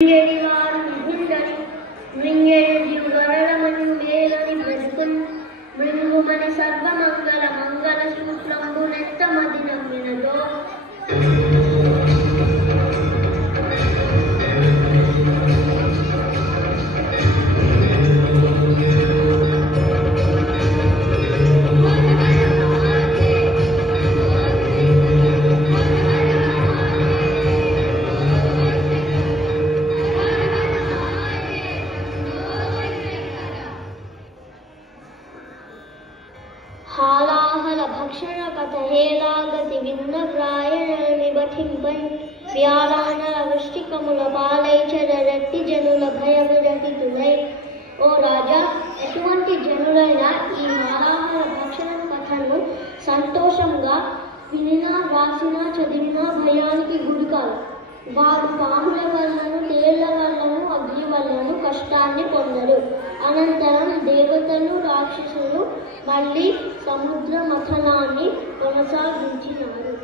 మృంగేడివారు మిగుండని మృంగేడియు వరడమని మేలని బ్రతుకున్ మృంగుమని సర్వమంగళ మంగళ సూత్రంబు నెత్తమది నమ్మినదో హాలాహల భక్షణ కథ హేలాగతి విన్న ప్రాయణ నిబఠింపన్ వ్యాలానల వృష్టికముల పాలైచర రక్తి జనుల భయ విరహితులై. ఓ రాజా, ఎటువంటి జనులైనా ఈ హాలాహల భక్షణ కథను సంతోషంగా వినినా రాసినా చదివినా భయానికి గురికారు. వారు పాముల వల్లను తేళ్ల వల్లను అగ్ని వల్లను కష్టాన్ని పొందరు. అనంతరం దేవతలు రాక్షసులు మళ్ళీ సముద్ర మథనాన్ని కొనసాగించినారు.